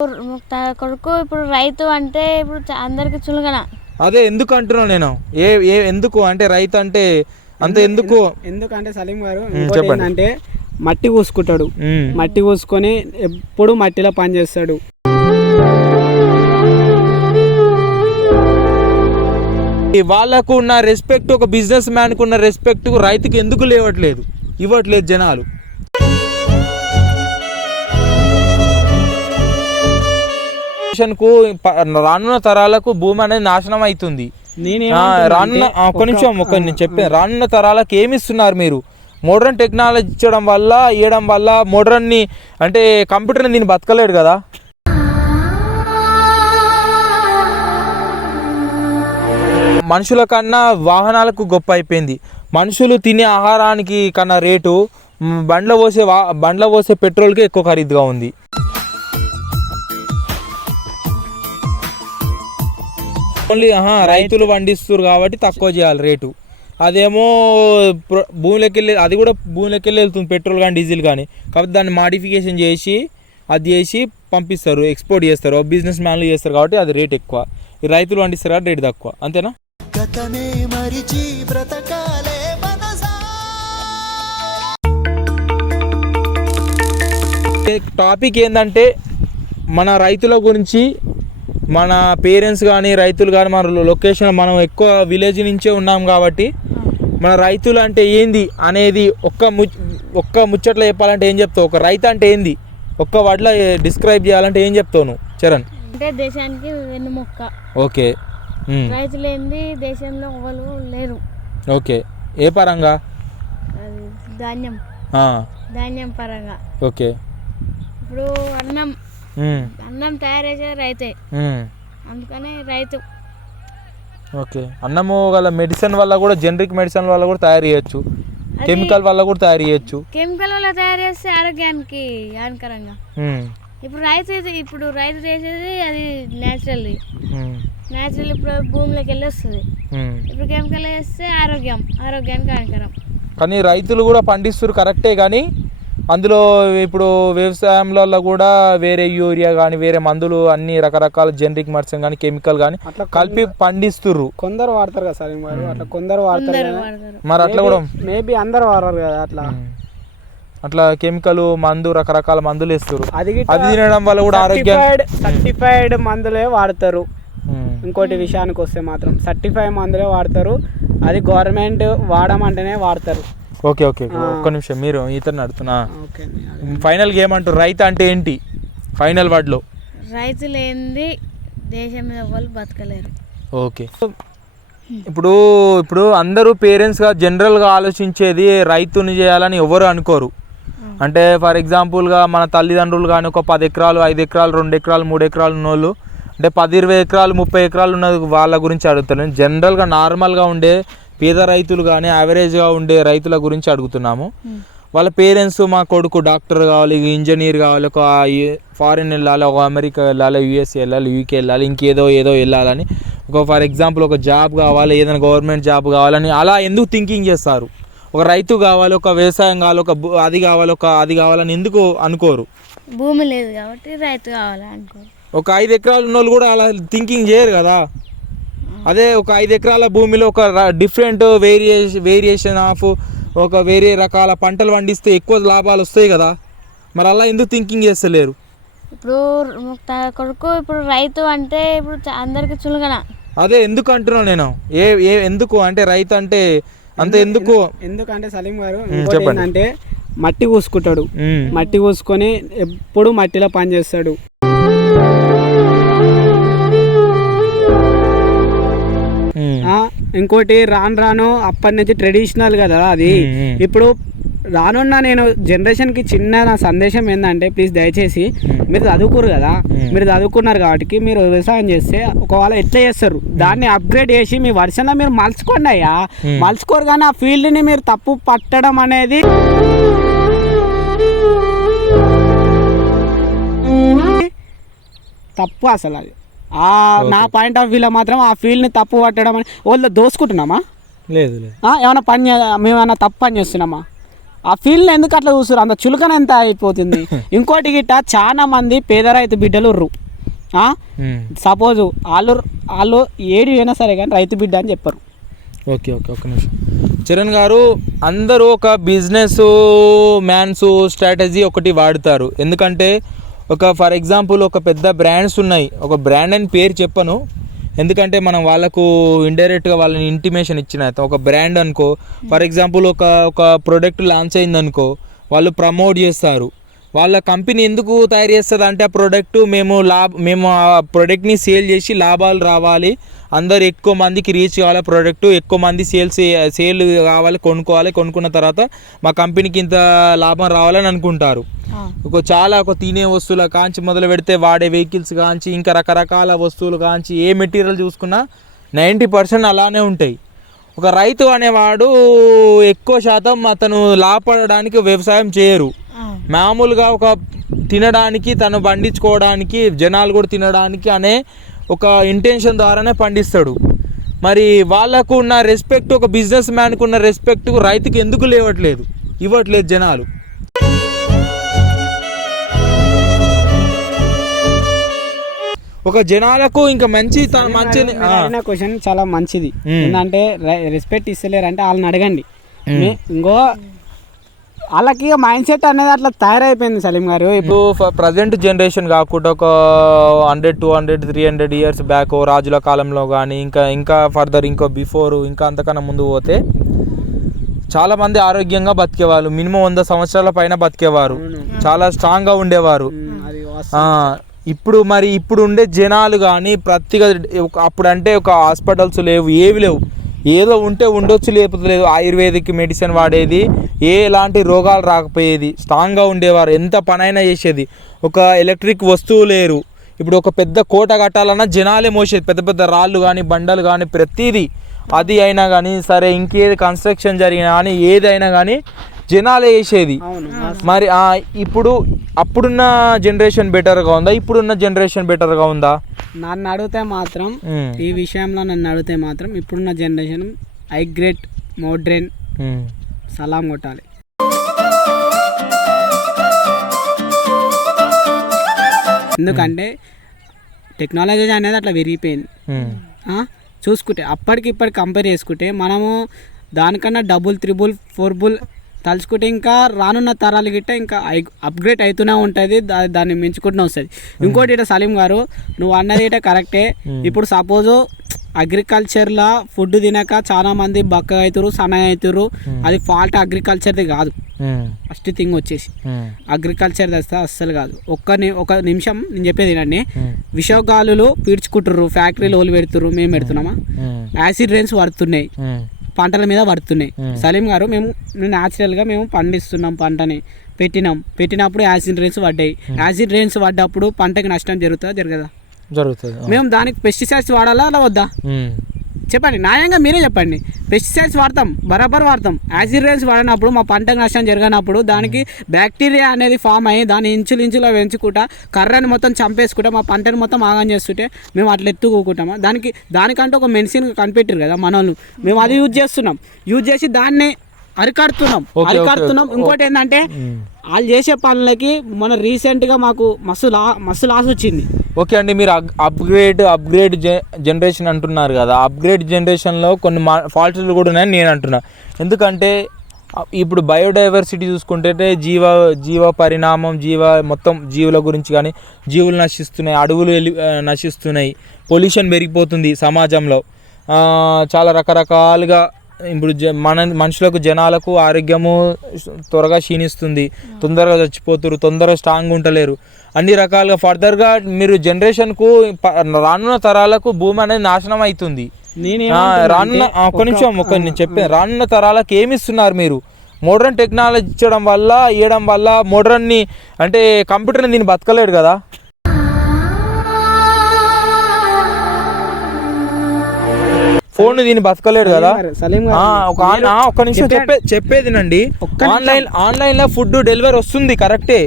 కొడుకు ఇప్పుడు రైతు అంటే ఇప్పుడు అందరికి చులకన. అదే ఎందుకు అంటున్నాను నేను, ఎందుకు అంటే రైతు అంటే అంత ఎందుకు? ఎందుకంటే సలీం గారు అంటే మట్టి పూసుకుంటాడు, మట్టి పూసుకొని ఎప్పుడు మట్టిలో పని చేస్తాడు. వాళ్ళకు ఉన్న రెస్పెక్ట్, ఒక బిజినెస్ మ్యాన్కు ఉన్న రెస్పెక్ట్ రైతుకి ఎందుకు ఇవ్వట్లేదు జనాలు. రానున్న తరాలకు భూమి అనేది నాశనం అవుతుంది. రానున్న తరాలకు ఏమి ఇస్తున్నారు మీరు? మోడర్న్ టెక్నాలజీ ఇవ్వడం వల్ల మోడర్న్ని అంటే కంప్యూటర్ దీన్ని బతకలేడు కదా. మనుషుల కన్నా వాహనాలకు గొప్ప అయిపోయింది. మనుషులు తినే ఆహారానికి కన్నా రేటు బండ్ల పోసే పెట్రోల్కే ఎక్కువ ఖరీదుగా ఉంది. ఓన్లీ రైతులు పండిస్తారు కాబట్టి తక్కువ చేయాలి రేటు. అదేమో భూమిలోకి వెళ్ళి, అది కూడా భూమిలోకి వెళ్ళి వెళ్తుంది పెట్రోల్ కానీ డీజిల్ కానీ. కాబట్టి దాన్ని మాడిఫికేషన్ చేసి పంపిస్తారు, ఎక్స్పోర్ట్ చేస్తారు, బిజినెస్ మ్యాన్లు చేస్తారు కాబట్టి అది రేట్ ఎక్కువ. ఈ రైతులు పండిస్తారు కాబట్టి రేటు తక్కువ. అంతేనా? టాపిక్ ఏంటంటే మన రైతుల గురించి, మన పేరెంట్స్ కానీ రైతులు కానీ మన లొకేషన్, మనం ఎక్కువ విలేజ్ నుంచే ఉన్నాం కాబట్టి మన రైతులు అంటే ఏంది అనేది ఒక్క ముచ్చట్లో చెప్పాలంటే ఏం చెప్తావు? ఒక రైతు అంటే ఏంది ఒక్క వర్డ్లో డిస్క్రైబ్ చేయాలంటే ఏం చెప్తావు నువ్వు చరణ్? అంటే దేశానికి వెన్నుముక్క. ఓకే. రైతులు ఏంది దేశంలో ఎవరు లేరు. ఓకే. ఏ పరంగా? ధాన్యం పరంగా. ఓకే. ఇప్పుడు అన్నం తయారు చేసే రైతే, అందుకనే రైతు. ఓకే. అన్నము గల మెడిసిన్ వల్ల కూడా, జనరిక్ మెడిసిన్ వల్ల కూడా తయారు చేయొచ్చు, కెమికల్ వల్ల కూడా తయారు చేయొచ్చు. కెమికల్ వల్ల తయారు చేస్తే ఆరోగ్యానికి హానికరంగా. ఇప్పుడు రైతు చేసేది అది న్యాచురల్. ఇప్పుడు భూమిలోకి వెళ్ళి వస్తుంది. ఇప్పుడు కెమికల్ వేస్తే ఆరోగ్యానికి హానికరం. కానీ రైతులు కూడా పండిస్తారు కరెక్టే, కానీ అందులో ఇప్పుడు వ్యవసాయంలో కూడా వేరే యూరియా కానీ వేరే మందులు అన్ని రకరకాల జనరిక్ మెడిసిన్ కానీ కెమికల్ కానీ అట్లా కలిపి పండిస్తుర్రు. కొందరు వాడతారు కదా సార్, అట్లా కొందరు వాడతారు. మరి అట్లా కూడా మేబీ అందరు వాడరు కదా. అట్లా కెమికల్ మందు రకరకాల మందులు వేస్తారు. అది తినడం వల్ల కూడా ఆరోగ్యం. సర్టిఫైడ్ మందులే వాడతారు. ఇంకోటి విషయానికి వస్తే మాత్రం సర్టిఫైడ్ మందులే వాడతారు. అది గవర్నమెంట్ వాడమంటేనే వాడతారు. ఓకే. ఒక్క నిమిషం, మీరు ఇతను అడుగుతున్నా. ఫైనల్గా ఏమంటారు? రైతు అంటే ఏంటి ఫైనల్ వర్డ్లో? రైతు లేనిది దేశం మీద వాళ్ళు బతకలేరు. ఓకే. ఇప్పుడు అందరూ పేరెంట్స్గా జనరల్గా ఆలోచించేది రైతుని చేయాలని ఎవరు అనుకోరు. అంటే ఫర్ ఎగ్జాంపుల్గా మన తల్లిదండ్రులు కానీ ఒక 10 ఎకరాలు 5 ఎకరాలు 2 ఎకరాలు 3 ఎకరాలు ఉన్నోళ్ళు, అంటే 10-20 ఎకరాలు 30 ఎకరాలు ఉన్నది వాళ్ళ గురించి అడుగుతాను. జనరల్గా నార్మల్గా ఉండే పేద రైతులు కానీ యావరేజ్గా ఉండే రైతుల గురించి అడుగుతున్నాము. వాళ్ళ పేరెంట్స్, మా కొడుకు డాక్టర్ కావాలి, ఇంజనీర్ కావాలి, ఒక ఫారిన్ వెళ్ళాలి, ఒక అమెరికా వెళ్ళాలి, యూఎస్ఏ వెళ్ళాలి, యూకే వెళ్ళాలి, ఇంకేదో వెళ్ళాలని, ఒక ఫర్ ఎగ్జాంపుల్ ఒక జాబ్ కావాలి, ఏదైనా గవర్నమెంట్ జాబ్ కావాలని అలా ఎందుకు థింకింగ్ చేస్తారు? ఒక రైతు కావాలి, ఒక వ్యవసాయం కావాలి, అది కావాలని ఎందుకు అనుకోరు? భూమి లేదు కాబట్టి రైతు కావాలని అనుకోరు. ఒక 5 ఎకరాలు ఉన్న వాళ్ళు కూడా అలా థింకింగ్ చేయరు కదా. అదే ఒక 5 ఎకరాల భూమిలో ఒక డిఫరెంట్ వేరియేషన్ ఆఫ్ ఒక వేరే రకాల పంటలు పండిస్తే ఎక్కువ లాభాలు వస్తాయి కదా. మరి అలా ఎందుకు థింకింగ్ చేస్తలేరు? ఇప్పుడు కొడుకు ఇప్పుడు రైతు అంటే ఇప్పుడు అందరికి చులకన. అదే ఎందుకు అంటున్నాను నేను, ఎందుకు అంటే రైతు అంటే అంత ఎందుకంటే సలీం గారు చెప్పండి. అంటే మట్టి పూసుకుంటాడు, మట్టి పూసుకొని ఎప్పుడు మట్టిలో పని చేస్తాడు. ఇంకోటి రాను అప్పటి నుంచి ట్రెడిషనల్ కదా అది. ఇప్పుడు రానున్న నేను జనరేషన్కి చిన్న నా సందేశం ఏంటంటే, ప్లీజ్ దయచేసి మీరు చదువుకోరు కదా, మీరు చదువుకున్నారు కాబట్టి మీరు వ్యవసాయం చేస్తే ఒకవేళ ఎట్లా చేస్తారు దాన్ని అప్గ్రేడ్ చేసి మీ వర్షంలో మీరు మలుచుకోండి అయ్యా. మలుచుకోరు కానీ ఆ ఫీల్డ్ని మీరు తప్పు పట్టడం అనేది తప్పు అసలు. అది నా పాయింట్ ఆఫ్ వ్యూలో మాత్రం ఆ ఫీల్డ్ని తప్పు పట్టడం అని వాళ్ళు దోసుకుంటున్నామా? లేదు. ఏమైనా మేము ఏమైనా తప్పు పని చేస్తున్నామా? ఆ ఫీల్డ్ ఎందుకు అట్లా చూస్తారు, అంత చులకన ఎంత అయిపోతుంది. ఇంకోటి గిట్ట చాలా మంది పేద రైతు బిడ్డలు ఉర్రు. సపోజ్ వాళ్ళు ఏడు అయినా సరే కానీ రైతు బిడ్డ అని చెప్పరు. ఓకే ఓకే, ఒక నిమిషం. చరణ్ గారు, అందరూ ఒక బిజినెస్ మ్యాన్స్ స్ట్రాటజీ ఒకటి వాడతారు. ఎందుకంటే ఫర్ ఎగ్జాంపుల్ ఒక పెద్ద బ్రాండ్స్ ఉన్నాయి, ఒక బ్రాండ్ అని పేరు చెప్పను ఎందుకంటే మనం వాళ్ళకు ఇండైరెక్ట్గా వాళ్ళని ఇంటిమేషన్ ఇచ్చిన ఒక బ్రాండ్ అనుకో, ఫర్ ఎగ్జాంపుల్ ఒక ప్రోడక్ట్ లాంచ్ అయిందనుకో, వాళ్ళు ప్రమోట్ చేస్తారు. వాళ్ళ కంపెనీ ఎందుకు తయారు చేస్తుంది అంటే ఆ ప్రోడక్ట్ మేము ఆ ప్రోడక్ట్ని సేల్ చేసి లాభాలు రావాలి, అందరు ఎక్కువ మందికి రీచ్ కావాలి, ప్రోడక్ట్ ఎక్కువ మంది సేల్ కావాలి, కొనుక్కున్న తర్వాత మా కంపెనీకి ఇంత లాభం రావాలని అనుకుంటారు. ఒక తినే వస్తువుల కాంచి మొదలు పెడితే వాడే వెహికల్స్ కాంచి ఇంకా రకరకాల వస్తువులు కాంచి ఏ మెటీరియల్ చూసుకున్నా 90% అలానే ఉంటాయి. ఒక రైతు అనేవాడు ఎక్కువ శాతం అతను లాభపడడానికి వ్యవసాయం చేయరు. మామూలుగా ఒక తినడానికి, తను పండించుకోవడానికి, జనాలు కూడా తినడానికి అనే ఒక ఇంటెన్షన్ ద్వారానే పండిస్తాడు. మరి వాళ్ళకు ఉన్న రెస్పెక్ట్, ఒక బిజినెస్ మ్యాన్కు ఉన్న రెస్పెక్ట్ రైతుకి ఎందుకు ఇవ్వట్లేదు జనాలు. ఒక జనాలకు ఇంకా మంచి క్వశ్చన్ చాలా మంచిది. ఏంటంటే రెస్పెక్ట్ ఇస్తలేరు అంటే వాళ్ళని అడగండి. ఇంకో వాళ్ళకి మైండ్ సెట్ అనేది అట్లా తయారైపోయింది సలీం గారు. ఇప్పుడు ప్రజెంట్ జనరేషన్ కాకుండా ఒక 100, 200, 300 ఇయర్స్ బ్యాక్ రాజుల కాలంలో కానీ ఇంకా ఫర్దర్ బిఫోర్ ఇంకా అంతకన్నా ముందు పోతే చాలామంది ఆరోగ్యంగా బతికేవాళ్ళు. మినిమం 100 సంవత్సరాల పైన బతికేవారు, చాలా స్ట్రాంగ్గా ఉండేవారు. ఇప్పుడు ఉండే జనాలు కానీ అప్పుడు అంటే ఒక హాస్పిటల్స్ లేవు, ఏవి లేవు, ఏదో ఉంటే ఉండొచ్చు లేకపోతే లేదు. ఆయుర్వేదిక్ మెడిసిన్ వాడేది, ఎలాంటి రోగాలు రాకపోయేది, స్ట్రాంగ్గా ఉండేవారు, ఎంత పనైనా చేసేది. ఒక ఎలక్ట్రిక్ వస్తువు లేరు. ఇప్పుడు ఒక పెద్ద కోట కట్టాలన్నా జనాలే మోసేది, పెద్ద పెద్ద రాళ్ళు కానీ బండలు కానీ ప్రతిదీ. అది అయినా కానీ సరే, ఇంకేది కన్స్ట్రక్షన్ జరిగినా కానీ ఏదైనా కానీ జనాలే చేసేది. మరి అప్పుడున్న జనరేషన్ బెటర్గా ఉందా, ఇప్పుడున్న జనరేషన్ బెటర్గా ఉందా? నన్ను అడిగితే మాత్రం ఈ విషయంలో ఇప్పుడున్న జనరేషన్ గ్రేట్ మోడ్రన్ సలాం కొట్టాలి. ఎందుకంటే టెక్నాలజీ అనేది అట్లా విరిగిపోయింది. చూసుకుంటే అప్పటికి ఇప్పటికి కంపేర్ చేసుకుంటే మనము దానికన్నా డబుల్, 3, 4 తలుచుకుంటే ఇంకా రానున్న తరాలు గిట్ట ఇంకా అప్గ్రేడ్ అవుతూనే ఉంటుంది, దాన్ని మించుకుంటూనే వస్తుంది. ఇంకోటి ఇట సలీం గారు, నువ్వు అన్నది ఇట కరెక్టే. ఇప్పుడు సపోజు అగ్రికల్చర్లో ఫుడ్ తినక చాలా మంది బక్క అవుతారు, సన్న అవుతారు. అది ఫాల్ట్ అగ్రికల్చర్ది కాదు. ఫస్ట్ థింగ్ వచ్చేసి అగ్రికల్చర్ తెస్తే అస్సలు కాదు. ఒక నిమిషం నేను చెప్పేది వినండి. విషగాలులు పీడ్చుకుంటుర్రు, ఫ్యాక్టరీలు ఓళ్ళు పెడుతుర్రు, మేము పెడుతున్నామా? యాసిడ్ రైన్స్ పడుతున్నాయి, పంటల మీద పడుతున్నాయి. సలీం గారు, మేము న్యాచురల్గా పండిస్తున్నాం, పంటని పెట్టినప్పుడు యాసిడ్ రైన్స్ పడ్డాయి. యాసిడ్ రైన్స్ పడ్డప్పుడు పంటకి నష్టం జరుగుతుందా? జరుగుతుంది. మేము దానికి పెస్టిసైడ్స్ వాడాలా అలా వద్దా? చెప్పండి, న్యాయంగా మీరే చెప్పండి. పెస్టిసైడ్స్ వాడతాం, బరాబర్ వాడతాం. యాసిడ్ రైన్స్ వాడినప్పుడు మా పంటకు నష్టం జరిగినప్పుడు దానికి బ్యాక్టీరియా అనేది ఫామ్ అయ్యి దాన్ని ఇంచులో పెంచుకుంటా, కర్రని మొత్తం చంపేసుకుంటా, మా పంటని మొత్తం ఆగం చేస్తుంటే మేము అట్లా ఎత్తుకోకుంటామా? దానికంటే ఒక మెడిసిన్ కనిపెట్టారు కదా మనోళ్ళు, మేము అది యూజ్ చేసి దాన్ని అరికడుతున్నాం. ఇంకోటి ఏంటంటే వాళ్ళు చేసే పనులకి మన రీసెంట్గా మాకు మస్తు లాస్ వచ్చింది. ఓకే అండి, మీరు అప్గ్రేడ్ జనరేషన్ అంటున్నారు కదా, అప్గ్రేడ్ జనరేషన్లో కొన్ని ఫాల్ట్స్ కూడా ఉన్నాయని నేను అంటున్నా. ఎందుకంటే ఇప్పుడు బయోడైవర్సిటీ చూసుకుంటే జీవ పరిణామం, మొత్తం జీవుల గురించి కానీ, జీవులు నశిస్తున్నాయి, అడవులు నశిస్తున్నాయి, పొల్యూషన్ పెరిగిపోతుంది సమాజంలో, చాలా రకరకాలుగా. ఇప్పుడు మనుషులకు, జనాలకు ఆరోగ్యము త్వరగా క్షీణిస్తుంది, తొందరగా చచ్చిపోతారు, తొందరగా స్ట్రాంగ్ ఉండలేరు, అన్ని రకాలుగా. ఫర్దర్గా మీరు జనరేషన్కు రానున్న తరాలకు భూమి అనేది నాశనం అవుతుంది. రానున్న తరాలకు ఏమి ఇస్తున్నారు మీరు? మోడర్న్ టెక్నాలజీ ఇవ్వడం వల్ల మోడర్న్ని అంటే కంప్యూటర్ని దీన్ని బతకలేడు కదా. ఫోన్ దీన్ని బతకలేడు కదా. ఒక్క నిమిషం చెప్పేదినండి. ఆన్లైన్ లో ఫుడ్ డెలివరీ వస్తుంది కరెక్టే,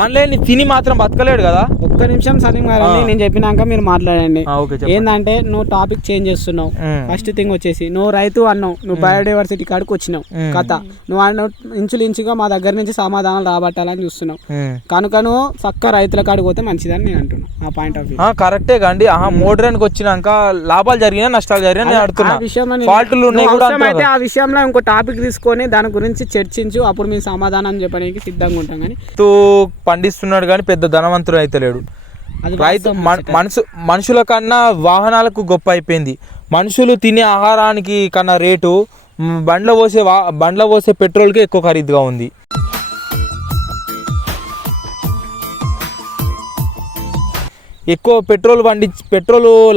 ఆన్లైన్ తిని మాత్రం బతకలేడు కదా. ఒక్క నిమిషం సలీం గారండి, నేను చెప్పినాక మీరు మాట్లాడండి. ఓకే ఏంటంటే నువ్వు టాపిక్ చేంజ్ చేస్తున్నావు. ఫస్ట్ థింగ్ వచ్చేసి నువ్వు రైతు అన్నావు, నువ్వు బయోడైవర్సిటీ కాడికి వచ్చినావు కథ. నువ్వు ఇంచులించుగా మా దగ్గర నుంచి సమాధానాలు రాబట్టాలని చూస్తున్నావు కనుక నువ్వు చక్క రైతుల కాడికి పోతే మంచిదని నేను అంటున్నాను, నా పాయింట్ ఆఫ్ వ్యూ. కరెక్టే కండి. మోడర్న్కి వచ్చినాక లాభాలు జరిగినా నష్టాలు జరిగినా నేను అడుగుతున్నా. అయితే ఆ విషయంలో ఇంకో టాపిక్ తీసుకొని దాని గురించి చర్చించు, అప్పుడు మేము సమాధానం చెప్పడానికి సిద్ధంగా ఉంటాం. కానీ పండిస్తున్నాడు కానీ పెద్ద ధనవంతుడు అయితే లేడు. రైతు మనుషుల కన్నా వాహనాలకు గొప్ప అయిపోయింది. మనుషులు తినే ఆహారానికి కన్నా రేటు బండ్ల పోసే పెట్రోల్కి ఎక్కువ ఖరీదుగా ఉంది. ఎక్కువ పెట్రోల్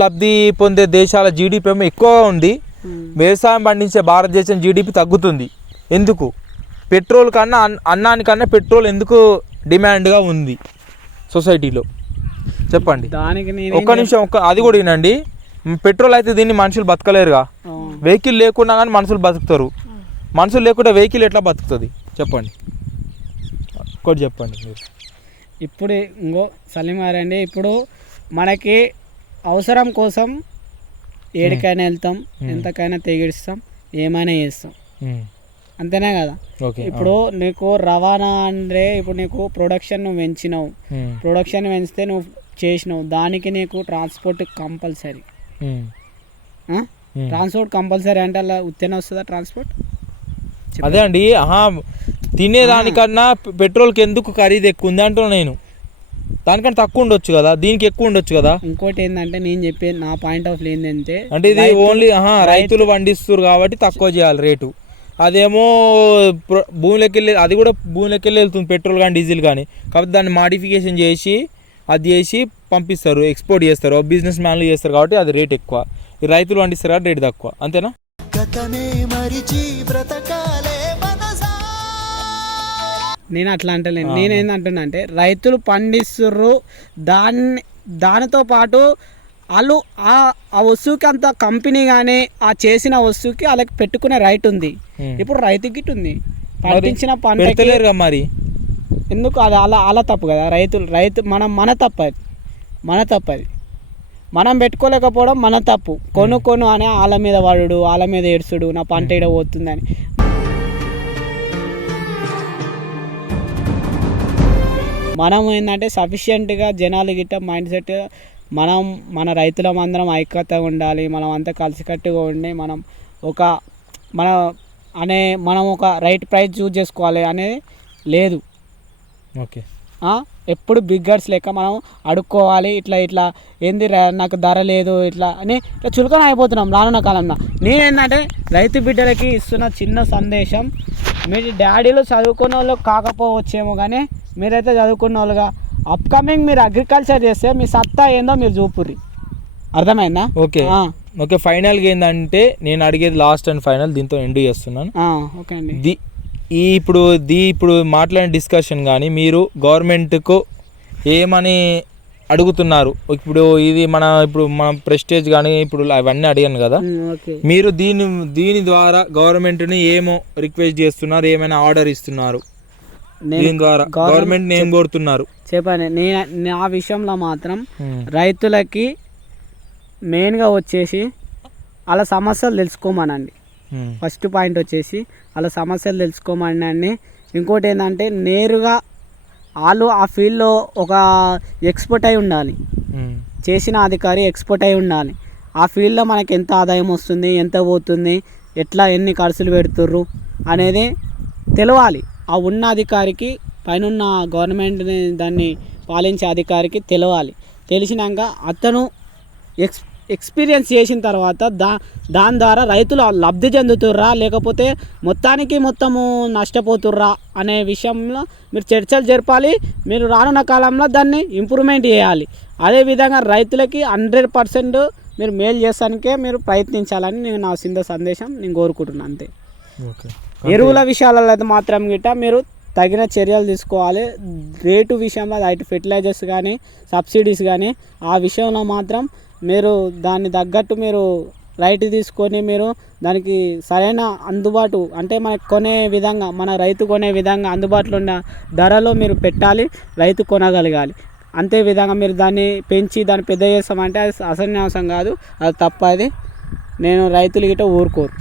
లబ్ధి పొందే దేశాల జీడిపి ఏమో ఎక్కువగా ఉంది. వ్యవసాయం పండించే భారతదేశం జీడిపి తగ్గుతుంది. ఎందుకు? పెట్రోల్ కన్నా అన్నానికన్నా పెట్రోల్ ఎందుకు డిమాండ్గా ఉంది సొసైటీలో చెప్పండి. ఒక్క నిమిషం అది కూడా వినండి. పెట్రోల్ అయితే దీన్ని మనుషులు బతకలేరుగా. వెహికల్ లేకున్నా కానీ మనుషులు బతుకుతారు. మనుషులు లేకుండా వెహికల్ ఎట్లా బతుకుతుంది చెప్పండి, ఒకటి చెప్పండి మీరు. ఇప్పుడు ఇంకో సలీం గారండి, ఇప్పుడు మనకి అవసరం కోసం ఏడికైనా వెళ్తాం, ఎంతకైనా తెగిస్తాం, ఏమైనా చేస్తాం, అంతేనే కదా. ఇప్పుడు నీకు రవాణా అంటే ఇప్పుడు నీకు ప్రొడక్షన్ నువ్వు పెంచినావు, ప్రొడక్షన్ పెంచితే నువ్వు చేసినావు, దానికి నీకు ట్రాన్స్పోర్ట్ కంపల్సరీ. ట్రాన్స్పోర్ట్ కంపల్సరీ అంటే అలా ఉత్తేనే వస్తుందా ట్రాన్స్పోర్ట్? అదే అండి, తినేదానికన్నా పెట్రోల్కి ఎందుకు ఖరీదు ఎక్కువ ఉంది అంటున్నా నేను. దానికంటే తక్కువ ఉండొచ్చు కదా, దీనికి ఎక్కువ ఉండొచ్చు కదా. ఇంకోటి ఏంటంటే నేను చెప్పే నా పాయింట్ ఆఫ్ వ్యూ ఏంటంటే, అంటే ఇది ఓన్లీ రైతులు పండిస్తారు కాబట్టి తక్కువ చేయాలి రేటు. అదేమో భూమిలోకి వెళ్ళి, అది కూడా భూమిలోకి వెళ్ళి వెళ్తుంది పెట్రోల్ కానీ డీజిల్ కానీ. కాబట్టి దాన్ని మాడిఫికేషన్ చేసి అది చేసి పంపిస్తారు, ఎక్స్పోర్ట్ చేస్తారు, బిజినెస్ మ్యాన్లు చేస్తారు కాబట్టి అది రేట్ ఎక్కువ. ఈ రైతులు పండిస్తారు కాబట్టి రేట్ తక్కువ, అంతేనా? నేను అట్లా అంటలేను. నేనేందంటున్నా అంటే రైతులు పండిస్తుర్రు, దానితో పాటు వాళ్ళు ఆ వస్తువుకి అంత కంపెనీ కానీ ఆ చేసిన వస్తువుకి వాళ్ళకి పెట్టుకునే రైట్ ఉంది. ఇప్పుడు రైతు గిట్ ఉంది, పండించిన పంట మరి ఎందుకు అది అలా తప్పు కదా. రైతు మన తప్పది, మనం పెట్టుకోలేకపోవడం మన తప్పు. కొను అని వాళ్ళ మీద వాడు, వాళ్ళ మీద ఏడ్చుడు, నా పంట ఇడ పోతుందని. మనం ఏంటంటే సఫిషియెంట్గా జనాలు గిట్ట మైండ్ సెట్ మన రైతులం అందరం ఐక్యతగా ఉండాలి, మనం అంతా కలిసికట్టుగా ఉండి మనం ఒక రైట్ ప్రైస్ చూస్ చేసుకోవాలి అనేది లేదు. ఓకే, ఎప్పుడు బిగ్గర్స్ లెక్క మనం అడుక్కోవాలి. ఇట్లా ఏంది నాకు ధర లేదు ఇట్లా చులకన అయిపోతున్నాం రానున్న కాలంలో. నేనేంటంటే రైతు బిడ్డలకి ఇస్తున్న చిన్న సందేశం, మీరు డాడీలు చదువుకున్న వాళ్ళు కాకపోవచ్చేమో కానీ మీరైతే చదువుకున్న వాళ్ళుగా అప్కమింగ్ మీరు అగ్రికల్చర్ చేస్తే మీ సత్తా ఏందో మీరు చూపుర్రి. అర్థమైందా? ఓకే ఫైనల్గా ఏంటంటే నేను అడిగేది లాస్ట్ అండ్ ఫైనల్, దీంతో ఎండ్ చేస్తున్నాను. ఓకే అండి. ఇప్పుడు మాట్లాడిన డిస్కషన్ కానీ మీరు గవర్నమెంట్కు ఏమని అడుగుతున్నారు? ఇప్పుడు మన ప్రెస్టేజ్ కానీ ఇప్పుడు అవన్నీ అడిగాను కదా, మీరు దీని ద్వారా గవర్నమెంట్ని ఏమో రిక్వెస్ట్ చేస్తున్నారు, ఏమైనా ఆర్డర్ ఇస్తున్నారు, దీని ద్వారా గవర్నమెంట్ ఏం కోరుతున్నారు చెప్పండి. నా విషయంలో మాత్రం రైతులకి మెయిన్గా వచ్చేసి వాళ్ళ సమస్యలు తెలుసుకోమనండి. ఫస్ట్ పాయింట్ వచ్చేసి వాళ్ళ సమస్యలు తెలుసుకోమనండి. ఇంకోటి ఏంటంటే నేరుగా వాళ్ళు ఆ ఫీల్డ్లో ఒక ఎక్స్పర్ట్ అయి ఉండాలి, చేసిన అధికారి ఎక్స్పర్ట్ అయి ఉండాలి. ఆ ఫీల్డ్లో మనకి ఎంత ఆదాయం వస్తుంది, ఎంత పోతుంది, ఎన్ని ఖర్చులు పెడుతుర్రు అనేది తెలవాలి. ఆ ఉన్న అధికారికి, పైన గవర్నమెంట్ని దాన్ని పాలించే అధికారికి తెలవాలి. తెలిసినాక అతను ఎక్స్పీరియన్స్ చేసిన తర్వాత దాని ద్వారా రైతులు లబ్ధి చెందుతుర్రా లేకపోతే మొత్తము నష్టపోతుర్రా అనే విషయంలో మీరు చర్చలు జరపాలి. మీరు రానున్న కాలంలో దాన్ని ఇంప్రూవ్మెంట్ చేయాలి. అదేవిధంగా రైతులకి 100% మీరు మేలు చేస్తానికే మీరు ప్రయత్నించాలని నా సందేశం నేను కోరుకుంటున్నాను. అంతే. ఎరువుల విషయాలలో అయితే మాత్రం మీరు తగిన చర్యలు తీసుకోవాలి. రేటు విషయంలో రైతు ఫెర్టిలైజర్స్ కానీ సబ్సిడీస్ కానీ ఆ విషయంలో మాత్రం మీరు దాన్ని తగ్గట్టు మీరు రైట్ తీసుకొని మీరు దానికి సరైన అందుబాటు అంటే మనకు కొనే విధంగా, మన రైతు కొనే విధంగా అందుబాటులో ఉన్న ధరలో మీరు పెట్టాలి, రైతు కొనగలగాలి. అంతే విధంగా మీరు దాన్ని పెంచి దాన్ని పెద్ద చేస్తామంటే అది అసన్యాసం కాదు, అది తప్ప. అది నేను రైతులు గిట్ట ఊరుకోరు.